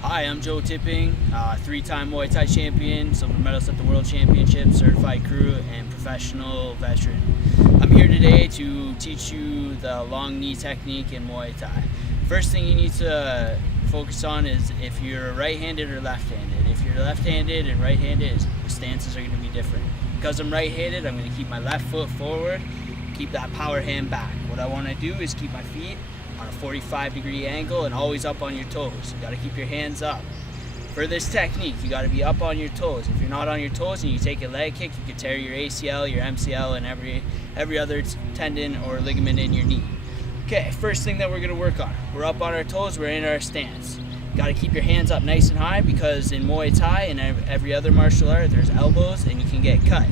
Hi, I'm Joe Tipping, three-time Muay Thai champion, silver medalist at the World Championship, certified crew, and professional veteran. I'm here today to teach you the long knee technique in Muay Thai. First thing you need to focus on is if you're right-handed or left-handed. If you're left-handed and right-handed, the stances are going to be different. Because I'm right-handed, I'm going to keep my left foot forward, keep that power hand back. What I want to do is keep my feet on a 45-degree angle and always up on your toes. You got to keep your hands up. For this technique, you got to be up on your toes. If you're not on your toes and you take a leg kick, you could tear your ACL, your MCL, and every other tendon or ligament in your knee. Okay, first thing that we're going to work on. We're up on our toes, we're in our stance. You got to keep your hands up nice and high because in Muay Thai and every other martial art, there's elbows and you can get cut.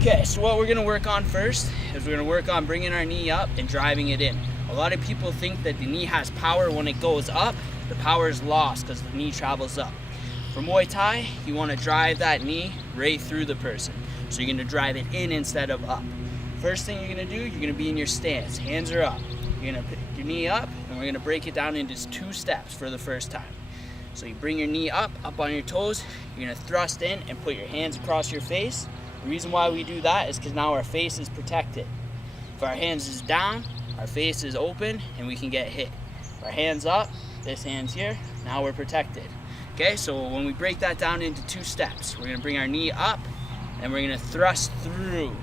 Okay, so what we're going to work on first is we're going to work on bringing our knee up and driving it in. A lot of people think that the knee has power when it goes up. The power is lost because the knee travels up. For Muay Thai, you want to drive that knee right through the person. So you're going to drive it in instead of up. First thing you're going to do, you're going to be in your stance. Hands are up. You're going to put your knee up, and we're going to break it down into 2 steps for the first time. So you bring your knee up on your toes. You're going to thrust in and put your hands across your face. The reason why we do that is because now our face is protected. If our hands is down, our face is open and we can get hit. Our hands up, this hand's here, now we're protected. Okay, so when we break that down into 2 steps, we're gonna bring our knee up and we're gonna thrust through.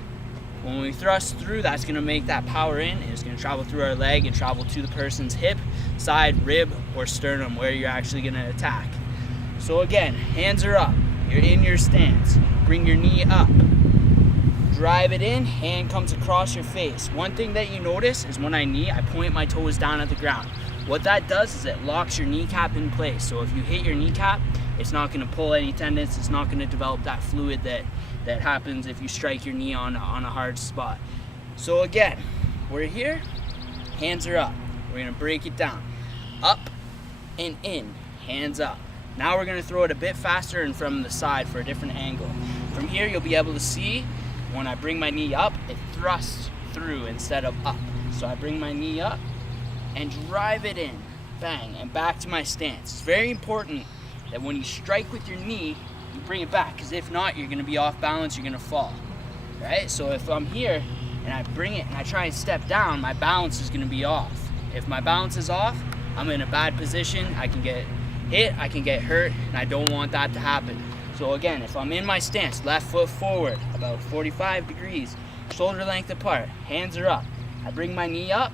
When we thrust through, that's gonna make that power in and it's gonna travel through our leg and travel to the person's hip, side, rib, or sternum where you're actually gonna attack. So again, hands are up, you're in your stance. Bring your knee up. Drive it in, hand comes across your face. One thing that you notice is when I knee, I point my toes down at the ground. What that does is it locks your kneecap in place. So if you hit your kneecap, it's not gonna pull any tendons, it's not gonna develop that fluid that happens if you strike your knee on a hard spot. So again, we're here, hands are up. We're gonna break it down. Up and in, hands up. Now we're gonna throw it a bit faster and from the side for a different angle. From here, you'll be able to see when I bring my knee up, it thrusts through instead of up. So I bring my knee up and drive it in, bang, and back to my stance. It's very important that when you strike with your knee, you bring it back, because if not, you're gonna be off balance, you're gonna fall, right? So if I'm here and I bring it and I try and step down, my balance is gonna be off. If my balance is off, I'm in a bad position, I can get hit, I can get hurt, and I don't want that to happen. So again, if I'm in my stance, left foot forward, about 45 degrees, shoulder length apart, hands are up. I bring my knee up,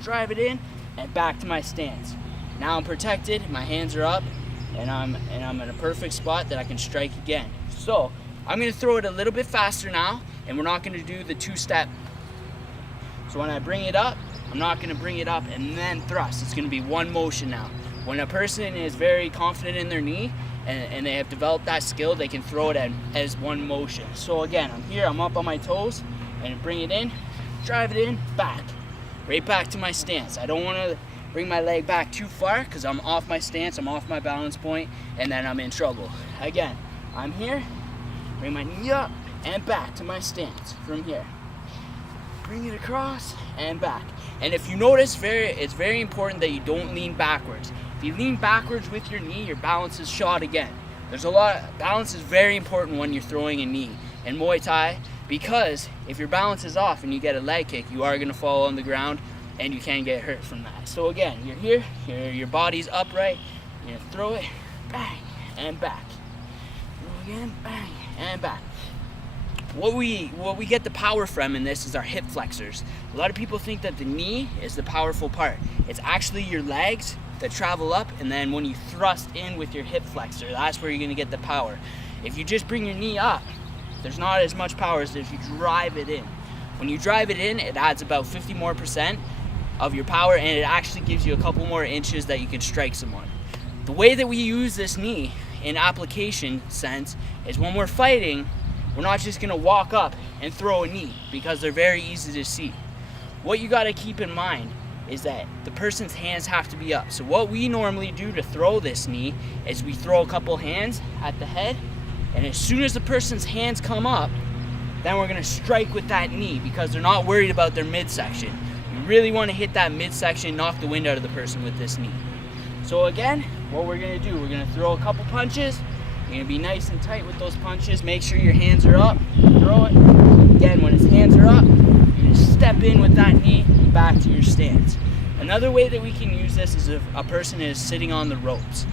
drive it in, and back to my stance. Now I'm protected, my hands are up, and I'm in a perfect spot that I can strike again. So I'm gonna throw it a little bit faster now, and we're not gonna do the 2-step. So when I bring it up, I'm not gonna bring it up and then thrust. It's gonna be one motion now. When a person is very confident in their knee, and they have developed that skill, they can throw it as one motion. So again, I'm here, I'm up on my toes, and bring it in, drive it in, back. Right back to my stance. I don't want to bring my leg back too far because I'm off my stance, I'm off my balance point, and then I'm in trouble. Again, I'm here, bring my knee up, and back to my stance from here. Bring it across, and back. And if you notice, it's very important that you don't lean backwards. If you lean backwards with your knee, your balance is shot again. Balance is very important when you're throwing a knee in Muay Thai, because if your balance is off and you get a leg kick, you are gonna fall on the ground and you can get hurt from that. So again, you're here, your body's upright, you're gonna throw it, bang, and back. Throw again, bang, and back. What we get the power from in this is our hip flexors. A lot of people think that the knee is the powerful part. It's actually your legs that travel up, and then when you thrust in with your hip flexor, that's where you're gonna get the power. If you just bring your knee up, there's not as much power as if you drive it in. When you drive it in, it adds about 50% more of your power, and it actually gives you a couple more inches that you can strike someone. The way that we use this knee in application sense is when we're fighting, we're not just gonna walk up and throw a knee because they're very easy to see. What you gotta keep in mind is that the person's hands have to be up. So what we normally do to throw this knee is we throw a couple hands at the head, and as soon as the person's hands come up, then we're gonna strike with that knee because they're not worried about their midsection. You really wanna hit that midsection, knock the wind out of the person with this knee. So again, what we're gonna do, we're gonna throw a couple punches. You're gonna be nice and tight with those punches. Make sure your hands are up, throw it. Again, when his hands are up, you're gonna step in with that knee back to your stance. Another way that we can use this is if a person is sitting on the ropes.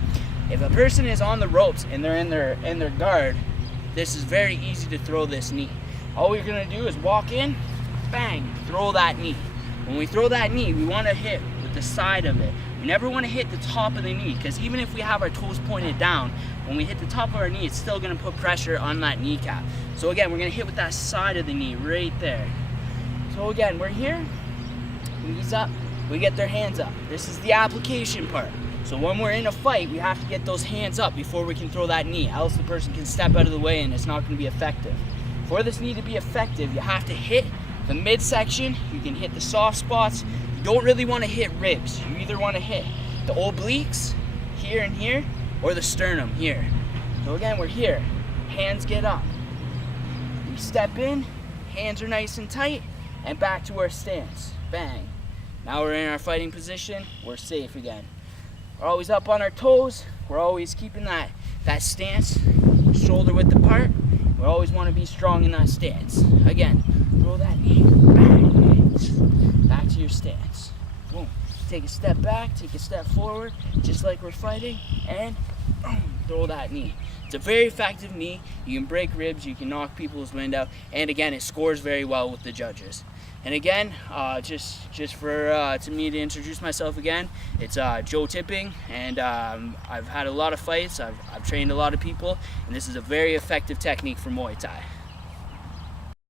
If a person is on the ropes and they're in their guard, this is very easy to throw this knee. All we're gonna do is walk in, bang, throw that knee. When we throw that knee, we wanna hit with the side of it. We never wanna hit the top of the knee, because even if we have our toes pointed down, when we hit the top of our knee, it's still gonna put pressure on that kneecap. So again, we're gonna hit with that side of the knee right there. So again, we're here, knees up, we get their hands up. This is the application part. So when we're in a fight, we have to get those hands up before we can throw that knee, else the person can step out of the way and it's not gonna be effective. For this knee to be effective, you have to hit the midsection, you can hit the soft spots. You don't really wanna hit ribs. You either wanna hit the obliques, here and here, or the sternum, here. So again, we're here, hands get up. We step in, hands are nice and tight, and back to our stance, bang. Now we're in our fighting position, we're safe again. We're always up on our toes. We're always keeping that stance, shoulder width apart. We always want to be strong in that stance. Again, throw that knee, bang, back to your stance. Boom. Take a step back, take a step forward, just like we're fighting, and boom, throw that knee. It's a very effective knee. You can break ribs, you can knock people's wind out, and again, it scores very well with the judges. And again, just for to me to introduce myself again, it's Joe Tipping, and I've had a lot of fights, I've trained a lot of people, and this is a very effective technique for Muay Thai.